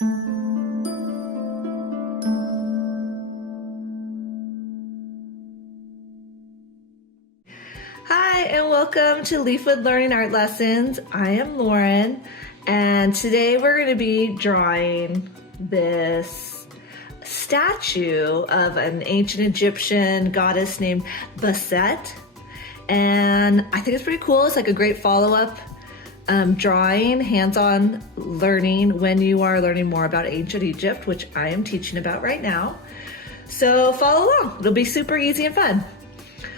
Hi, and welcome to Leafwood Learning Art Lessons. I am Lauren, and today we're going to be drawing this statue of an ancient Egyptian goddess named Bastet. And I think it's pretty cool. It's like a great follow-up drawing, hands-on learning when you are learning more about ancient Egypt, which I am teaching about right now. So follow along. It'll be super easy and fun.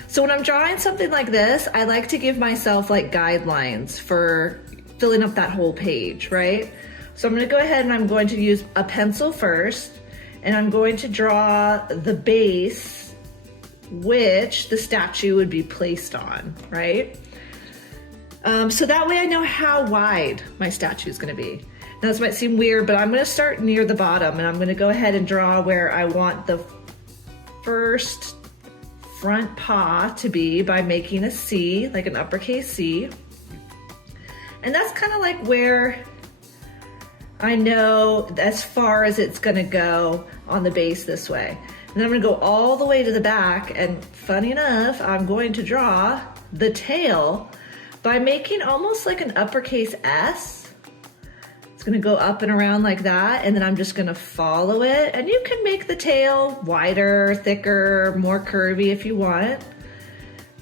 So when I'm drawing something like this, I like to give myself like guidelines for filling up that whole page, right? So I'm gonna go ahead and I'm going to use a pencil first, and I'm going to draw the base which the statue would be placed on, right? So that way I know how wide my statue is gonna be. Now this might seem weird, but I'm gonna start near the bottom, and I'm gonna go ahead and draw where I want the first front paw to be by making a C, like an uppercase C. And that's kind of like where I know as far as it's gonna go on the base this way. And then I'm gonna go all the way to the back, and funny enough, I'm going to draw the tail by making almost like an uppercase S. It's gonna go up and around like that, and then I'm just gonna follow it. And you can make the tail wider, thicker, more curvy if you want.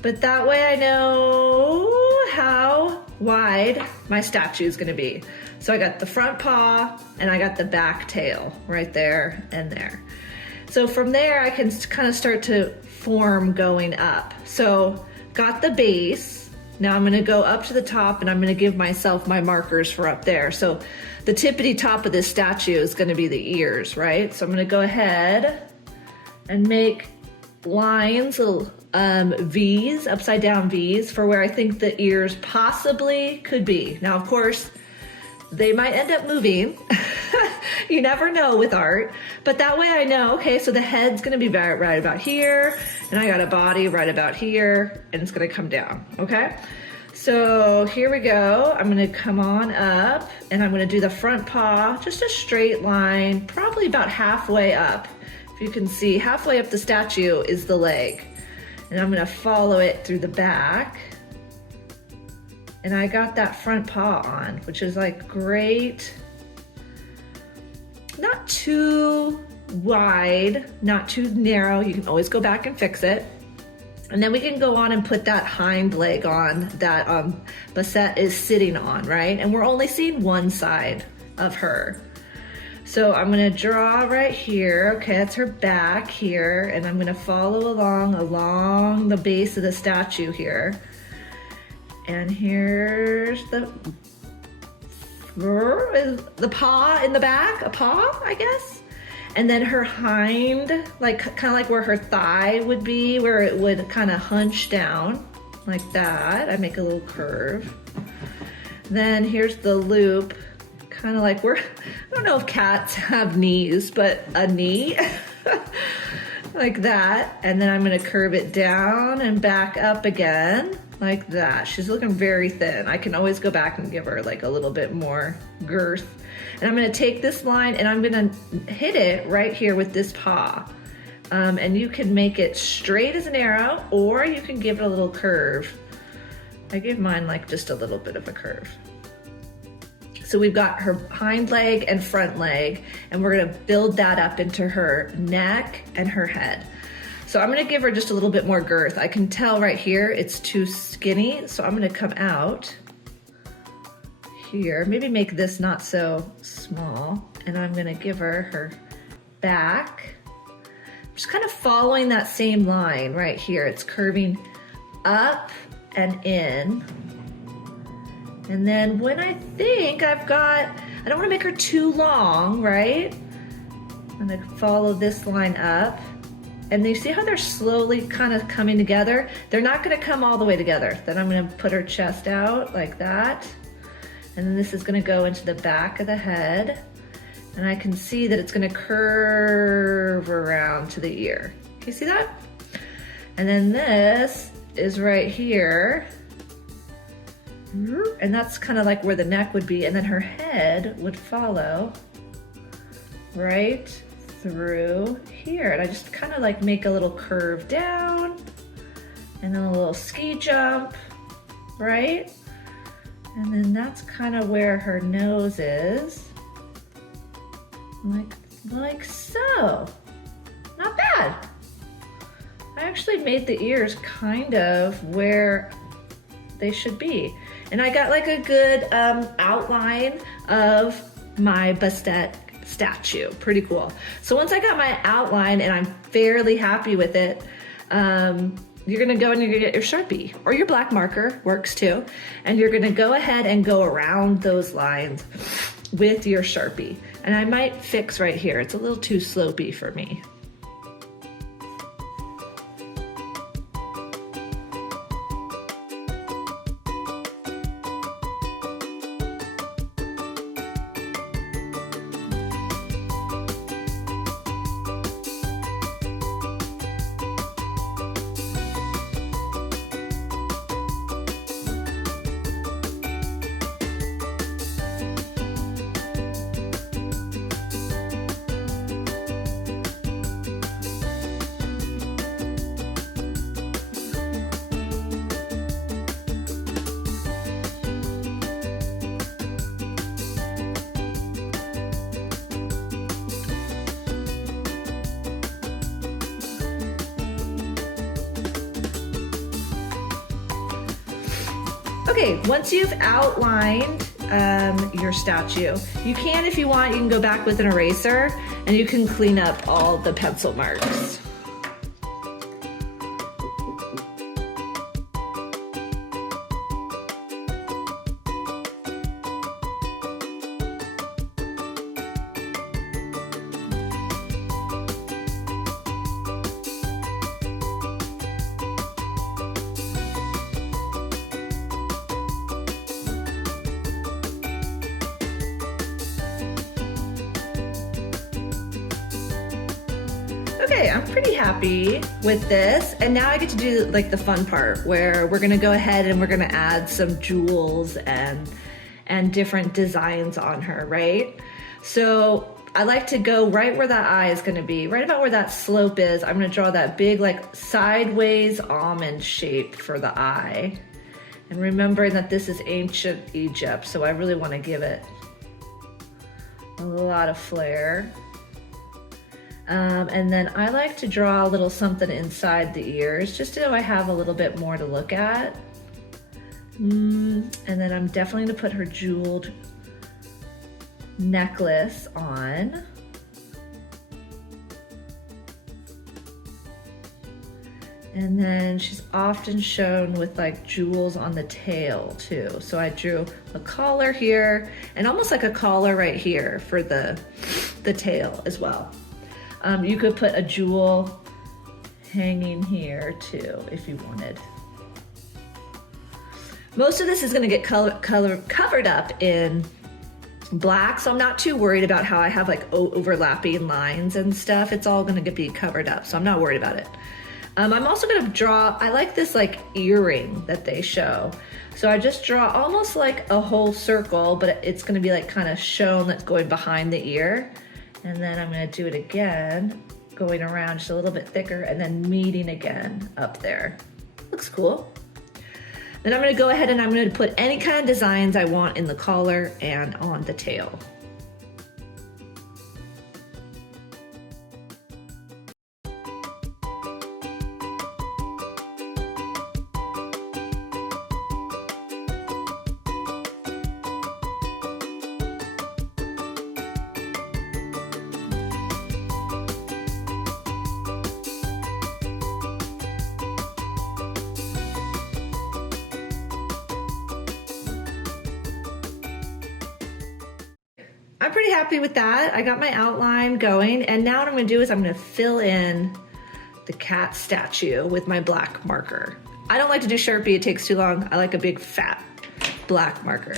But that way I know how wide my statue is gonna be. So I got the front paw and I got the back tail right there and there. So from there I can kind of start to form going up. So got the base. Now I'm gonna go up to the top, and I'm gonna give myself my markers for up there. So the tippity top of this statue is gonna be the ears, right? So I'm gonna go ahead and make lines, little V's, upside down V's, for where I think the ears possibly could be. Now, of course, they might end up moving. You never know with art, but that way I know, okay, so the head's gonna be right about here, and I got a body right about here, and it's gonna come down, okay? So here we go. I'm gonna come on up, and I'm gonna do the front paw, just a straight line, probably about halfway up. If you can see, halfway up the statue is the leg. And I'm gonna follow it through the back. And I got that front paw on, which is like great. Not too wide, not too narrow. You can always go back and fix it. And then we can go on and put that hind leg on that Bastet is sitting on, right? And we're only seeing one side of her. So I'm gonna draw right here. Okay, that's her back here. And I'm gonna follow along the base of the statue here. And here's the paw in the back, a paw, I guess. And then her hind, like kind of like where her thigh would be, where it would kind of hunch down like that. I make a little curve. Then here's the loop, kind of like where, I don't know if cats have knees, but a knee, like that. And then I'm gonna curve it down and back up again. Like that. She's looking very thin. I can always go back and give her like a little bit more girth. And I'm gonna take this line and I'm gonna hit it right here with this paw. And you can make it straight as an arrow, or you can give it a little curve. I give mine like just a little bit of a curve. So we've got her hind leg and front leg, and we're gonna build that up into her neck and her head. So I'm gonna give her just a little bit more girth. I can tell right here it's too skinny, so I'm gonna come out here, maybe make this not so small, and I'm gonna give her back. Just kind of following that same line right here. It's curving up and in. And then when I think I don't wanna make her too long, right? I'm gonna follow this line up. And you see how they're slowly kind of coming together? They're not gonna come all the way together. Then I'm gonna put her chest out like that. And then this is gonna go into the back of the head. And I can see that it's gonna curve around to the ear. Can you see that? And then this is right here. And that's kind of like where the neck would be. And then her head would follow right through here. And I just kind of like make a little curve down and then a little ski jump, right? And then that's kind of where her nose is, like so. Not bad. I actually made the ears kind of where they should be. And I got like a good outline of my Bastet statue. Pretty cool. So once I got my outline and I'm fairly happy with it, you're gonna go and you're gonna get your Sharpie, or your black marker, works too. And you're gonna go ahead and go around those lines with your Sharpie. And I might fix right here. It's a little too slopey for me. Okay, once you've outlined your statue, you can, if you want, you can go back with an eraser and you can clean up all the pencil marks. Okay, I'm pretty happy with this. And now I get to do like the fun part where we're gonna go ahead and we're gonna add some jewels and different designs on her, right? So I like to go right where that eye is gonna be, right about where that slope is. I'm gonna draw that big like sideways almond shape for the eye. And remembering that this is ancient Egypt, so I really wanna give it a lot of flair. And then I like to draw a little something inside the ears, just so I have a little bit more to look at. And then I'm definitely gonna put her jeweled necklace on. And then she's often shown with like jewels on the tail too. So I drew a collar here and almost like a collar right here for the tail as well. You could put a jewel hanging here too, if you wanted. Most of this is gonna get covered up in black, so I'm not too worried about how I have like overlapping lines and stuff. It's all gonna be covered up, so I'm not worried about it. I'm also gonna draw, I like this like earring that they show. So I just draw almost like a whole circle, but it's gonna be like kind of shown that's going behind the ear. And then I'm gonna do it again, going around just a little bit thicker and then meeting again up there. Looks cool. Then I'm gonna go ahead and I'm gonna put any kind of designs I want in the collar and on the tail. I'm pretty happy with that. I got my outline going, and now what I'm gonna do is I'm gonna fill in the cat statue with my black marker. I don't like to do Sharpie, it takes too long. I like a big fat black marker.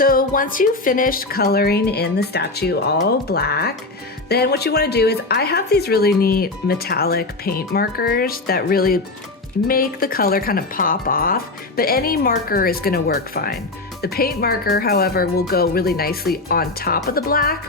So once you've finished coloring in the statue all black, then what you want to do is, I have these really neat metallic paint markers that really make the color kind of pop off, but any marker is going to work fine. The paint marker, however, will go really nicely on top of the black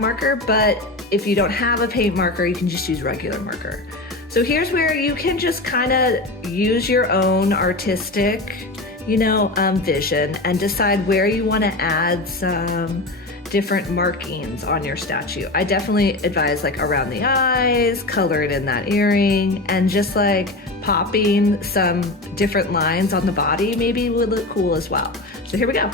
marker, but if you don't have a paint marker, you can just use regular marker. So here's where you can just kind of use your own artistic, vision and decide where you want to add some different markings on your statue. I definitely advise like around the eyes, coloring in that earring, and just like popping some different lines on the body maybe would look cool as well. So here we go.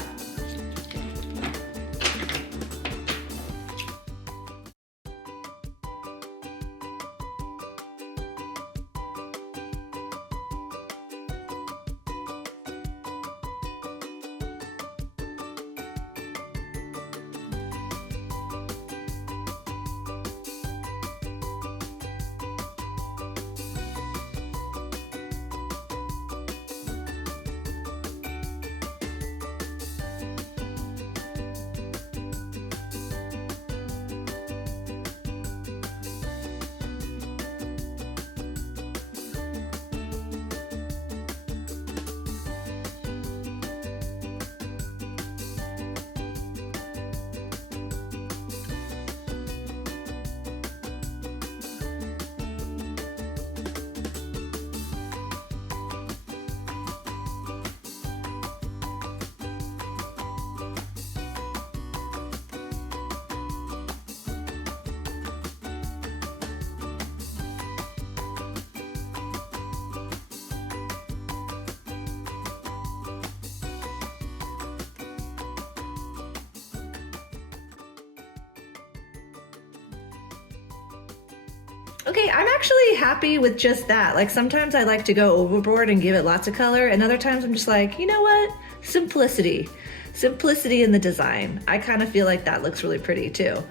Okay, I'm actually happy with just that. Like sometimes I like to go overboard and give it lots of color, and other times I'm just like, you know what? Simplicity. Simplicity in the design. I kind of feel like that looks really pretty too.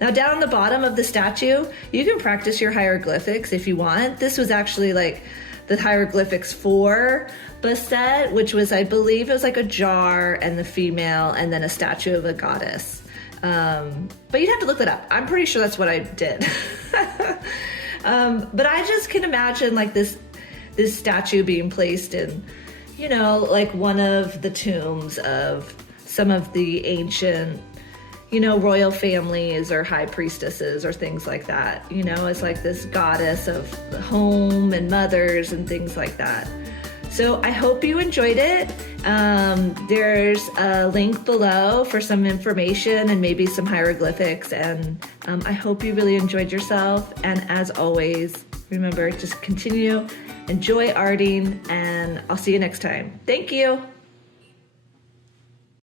Now down on the bottom of the statue, you can practice your hieroglyphics if you want. This was actually like the hieroglyphics for Bastet, which was, I believe it was like a jar and the female and then a statue of a goddess. But you'd have to look that up. I'm pretty sure that's what I did. But I just can imagine like this statue being placed in, like one of the tombs of some of the ancient, royal families or high priestesses or things like that. It's like this goddess of the home and mothers and things like that. So I hope you enjoyed it. There's a link below for some information and maybe some hieroglyphics. And I hope you really enjoyed yourself. And as always, remember, just continue, enjoy arting, and I'll see you next time. Thank you.